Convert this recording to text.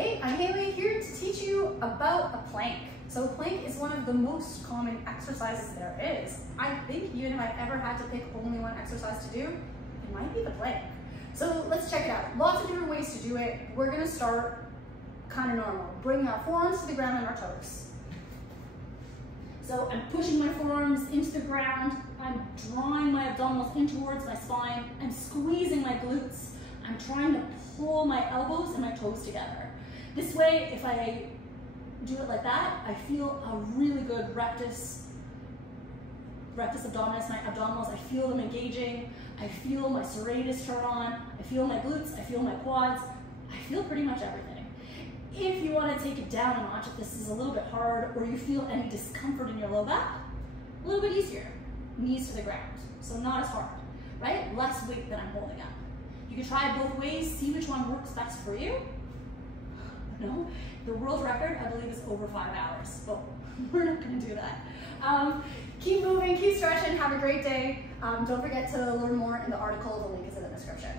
Hey, I'm Haley, here to teach you about a plank. So plank is one of the most common exercises there is. I think even if I ever had to pick only one exercise to do, it might be the plank. So let's check it out. Lots of different ways to do it. We're gonna start kind of normal, bringing our forearms to the ground and our toes. So I'm pushing my forearms into the ground. I'm drawing my abdominals in towards my spine. I'm squeezing my glutes. I'm trying to pull my elbows and my toes together. This way, if I do it like that, I feel a really good rectus abdominis, my abdominals. I feel them engaging. I feel my serratus turn on. I feel my glutes. I feel my quads. I feel pretty much everything. If you want to take it down a notch, if this is a little bit hard or you feel any discomfort in your low back, a little bit easier. Knees to the ground, so not as hard, right? Less weight than I'm holding up. You can try it both ways, see which one works best for you. No, the world record, I believe, is over 5 hours, but we're not gonna do that. Keep moving, keep stretching, have a great day. Don't forget to learn more in the article, the link is in the description.